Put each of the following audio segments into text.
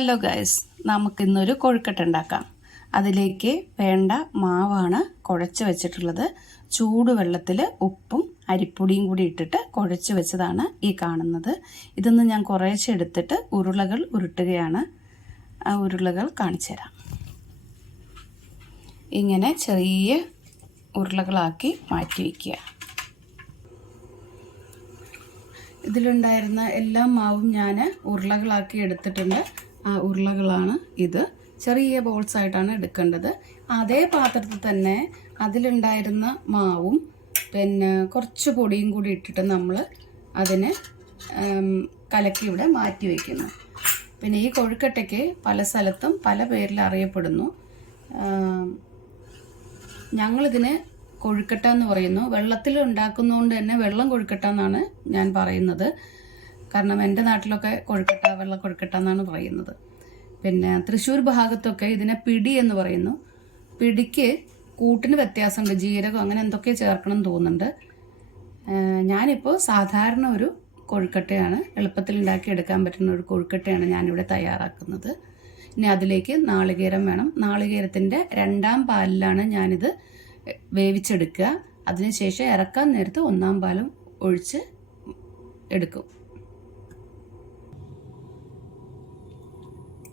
Hello guys നമുക്കിന്നൊരു കൊഴുക്കട്ട ഉണ്ടാക്കാം. അതിലേക്ക് വേണ്ട മാവാണ് കുഴച്ച് വെച്ചിട്ടുള്ളത്. ചൂടുവെള്ളത്തിൽ ഉപ്പും അരിപ്പൊടിയും കൂടി ഇട്ടിട്ട് കുഴച്ച് വെച്ചതാണ് ഈ കാണുന്നത്. ഇതൊന്ന് ഞാൻ കുറേശ്ശെ എടുത്തിട്ട് ഉരുളകൾ ഉരുട്ടുകയാണ്. ആ ഉരുളകൾ കാണിച്ചു തരാം. ഇങ്ങനെ ചെറിയ ഉരുളകളാക്കി മാറ്റി വയ്ക്കുക ഇതിലുണ്ടായിരുന്ന എല്ലാ മാവും ഞാൻ ഉരുളകളാക്കി എടുത്തിട്ടുണ്ട്. ഉരുളകളാണ് ഇത്. ചെറിയ ബോൾസ് ആയിട്ടാണ് എടുക്കേണ്ടത്. അതേ പാത്രത്തിൽ തന്നെ അതിലുണ്ടായിരുന്ന മാവും പിന്നെ കുറച്ച് പൊടിയും കൂടി ഇട്ടിട്ട് നമ്മൾ അതിനെ കലക്കി ഇവിടെ മാറ്റി വയ്ക്കുന്നു പിന്നെ ഈ കൊഴുക്കട്ടയ്ക്ക് പല സ്ഥലത്തും പല പേരിൽ അറിയപ്പെടുന്നു. ഞങ്ങളിതിന് കൊഴുക്കട്ട എന്ന് പറയുന്നു. വെള്ളത്തിൽ ഉണ്ടാക്കുന്നതുകൊണ്ട് തന്നെ വെള്ളം കൊഴുക്കട്ട എന്നാണ് ഞാൻ പറയുന്നത്. കാരണം എന്റെ നാട്ടിലൊക്കെ കൊഴുക്കട്ട വെള്ള കൊഴുക്കട്ട എന്നാണ് പറയുന്നത്. പിന്നെ തൃശ്ശൂർ ഭാഗത്തൊക്കെ ഇതിനെ പിടി എന്ന് പറയുന്നു. പിടിക്ക് കൂട്ടിന് വ്യത്യാസമുണ്ട് ജീരകം അങ്ങനെ എന്തൊക്കെ ചേർക്കണം എന്ന് തോന്നുന്നുണ്ട്. ഞാനിപ്പോൾ സാധാരണ ഒരു കൊഴുക്കട്ടയാണ് എളുപ്പത്തിൽ ഉണ്ടാക്കി എടുക്കാൻ പറ്റുന്ന ഒരു കൊഴുക്കട്ടയാണ് ഞാനിവിടെ തയ്യാറാക്കുന്നത്. ഇനി അതിലേക്ക് നാളികേരം വേണം. നാളികേരത്തിന്റെ രണ്ടാം പാലിലാണ് ഞാനിത് വേവിച്ചെടുക്കുക. അതിനുശേഷം ഇറക്കാൻ നേരത്ത് ഒന്നാം പാലും ഒഴിച്ച് എടുക്കും.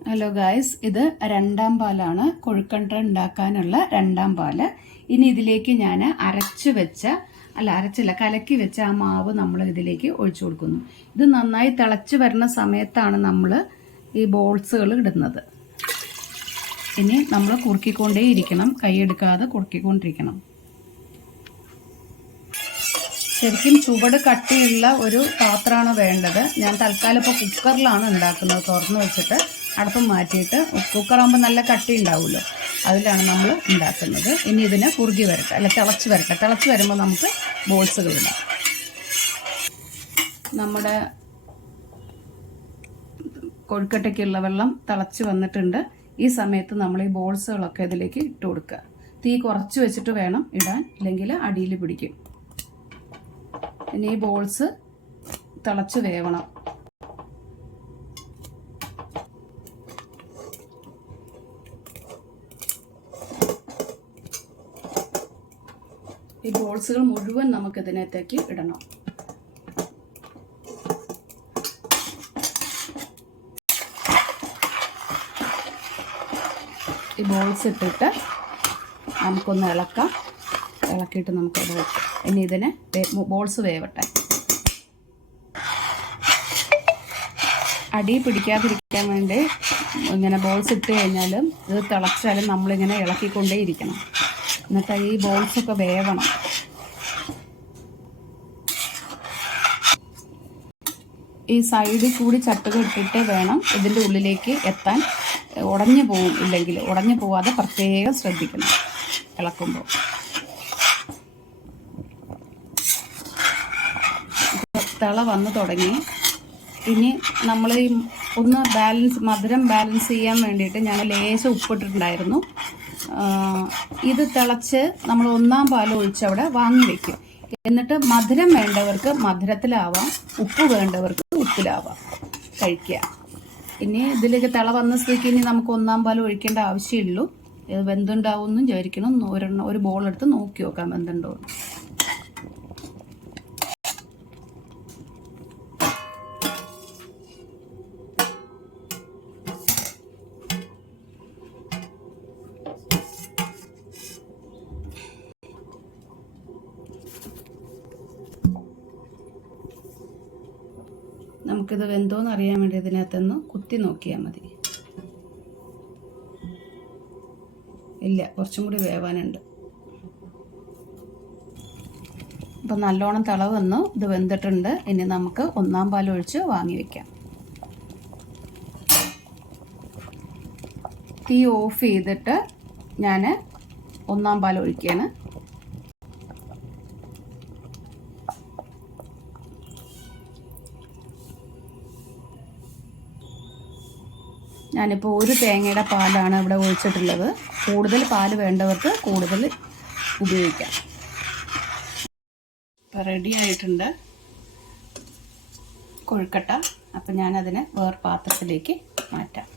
ഹലോ ഗായ്സ് ഇത് രണ്ടാം പാലാണ് കൊഴുക്കണ്ട ഉണ്ടാക്കാനുള്ള രണ്ടാം പാൽ. ഇനി ഇതിലേക്ക് ഞാൻ അരച്ചു വെച്ച അല്ല അരച്ചില്ല കലക്കി വെച്ച ആ മാവ് നമ്മൾ ഇതിലേക്ക് ഒഴിച്ചു കൊടുക്കുന്നു. ഇത് നന്നായി തിളച്ചു വരുന്ന സമയത്താണ് നമ്മൾ ഈ ബോൾസുകൾ ഇടുന്നത്. ഇനി നമ്മൾ കുറുക്കിക്കൊണ്ടേ ഇരിക്കണം കൈയെടുക്കാതെ കുറുക്കിക്കൊണ്ടിരിക്കണം. ശരിക്കും ചുവട് കട്ടിയുള്ള ഒരു പാത്രമാണ് വേണ്ടത്. ഞാൻ തൽക്കാലം ഇപ്പോൾ കുക്കറിലാണ് ഉണ്ടാക്കുന്നത്. തുറന്ന് വെച്ചിട്ട് അടുപ്പം മാറ്റിയിട്ട് കുക്കറാകുമ്പോൾ നല്ല കട്ടി ഉണ്ടാവുമല്ലോ. അതിലാണ് നമ്മൾ ഉണ്ടാക്കുന്നത്. ഇനി ഇതിനെ കുറുകി വരട്ടെ. അല്ല തിളച്ച് വരട്ടെ. തിളച്ച് വരുമ്പോൾ നമുക്ക് ബോൾസുകൾ ഇടാം. നമ്മുടെ കൊഴുക്കട്ടയ്ക്കുള്ള വെള്ളം തിളച്ച് വന്നിട്ടുണ്ട്. ഈ സമയത്ത് നമ്മൾ ഈ ബോൾസുകളൊക്കെ ഇതിലേക്ക് ഇട്ട് കൊടുക്കുക. തീ കുറച്ച് വെച്ചിട്ട് വേണം ഇടാൻ. ഇല്ലെങ്കിൽ അടിയിൽ പിടിക്കും. ഇനി ഈ ബോൾസ് തിളച്ച് വേവണം. ഈ ബോൾസുകൾ മുഴുവൻ നമുക്ക് ഇതിനകത്തേക്ക് ഇടണം. ഈ ബോൾസ് ഇട്ടിട്ട് നമുക്കൊന്ന് ഇളക്കാം. ഇളക്കിയിട്ട് നമുക്ക് അത് ഇനി ഇതിനെ ബോൾസ് വേവട്ടെ. അടി പിടിക്കാതിരിക്കാൻ വേണ്ടി ഇങ്ങനെ ബോൾസ് ഇട്ട് കഴിഞ്ഞാലും ഇത് തിളച്ചാലും നമ്മളിങ്ങനെ ഇളക്കിക്കൊണ്ടേ ഇരിക്കണം. എന്നിട്ട് ഈ ബോൾസൊക്കെ വേവണം. ഈ സൈഡിൽ കൂടി ചട്ടുക ഇട്ടിട്ട് വേണം ഇതിന്റെ ഉള്ളിലേക്ക് എത്താൻ. ഉടഞ്ഞു പോവും ഇല്ലെങ്കിൽ ഉടഞ്ഞു പോവാതെ പ്രത്യേകം ശ്രദ്ധിക്കണം ഇളക്കുമ്പോൾ. തിള വന്നു തുടങ്ങി. ഇനി നമ്മൾ ഒന്ന് ബാലൻസ് മധുരം ബാലൻസ് ചെയ്യാൻ വേണ്ടിയിട്ട് ഞാൻ ലേശം ഉപ്പിട്ടിട്ടുണ്ടായിരുന്നു. ഇത് തിളച്ച് നമ്മൾ ഒന്നാം പാൽ ഒഴിച്ചവിടെ വാങ്ങി വെക്കും. എന്നിട്ട് മധുരം വേണ്ടവർക്ക് മധുരത്തിലാവാം ഉപ്പ് വേണ്ടവർക്ക് ഉപ്പിലാവാം കഴിക്കുക. ഇനി ഇതിലേക്ക് തിള വന്ന സ്ഥിതിക്ക് ഇനി നമുക്ക് ഒന്നാം പാൽ ഒഴിക്കേണ്ട ആവശ്യമുള്ളൂ ഇത് വെന്തുണ്ടാവും എന്നും വിചാരിക്കണം ഒരെണ്ണം ഒരു ബോളെടുത്ത് നോക്കി നോക്കാം വെന്തുണ്ടോ നമുക്കിത് വെന്തോന്ന് അറിയാൻ വേണ്ടി ഇതിനകത്തൊന്ന് കുത്തി നോക്കിയാൽ മതി. ഇല്ല കുറച്ചും കൂടി വേവാനുണ്ട്. അപ്പം നല്ലോണം തിളവ് വന്നു. ഇത് വെന്തിട്ടുണ്ട്. ഇനി നമുക്ക് ഒന്നാം പാൽ ഒഴിച്ച് വാങ്ങി വയ്ക്കാം തീ ഓഫ് ചെയ്തിട്ട് ഞാൻ ഒന്നാം പാൽ ഒഴിക്കുകയാണ് ഞാനിപ്പോൾ ഒരു തേങ്ങയുടെ പാലാണ് ഇവിടെ ഒഴിച്ചിട്ടുള്ളത്. കൂടുതൽ പാൽ വേണ്ടവർക്ക് കൂടുതൽ ഉപയോഗിക്കാം. ഇപ്പം റെഡി ആയിട്ടുണ്ട് കൊഴുക്കട്ട. അപ്പം ഞാനതിനെ വേറെ പാത്രത്തിലേക്ക് മാറ്റാം.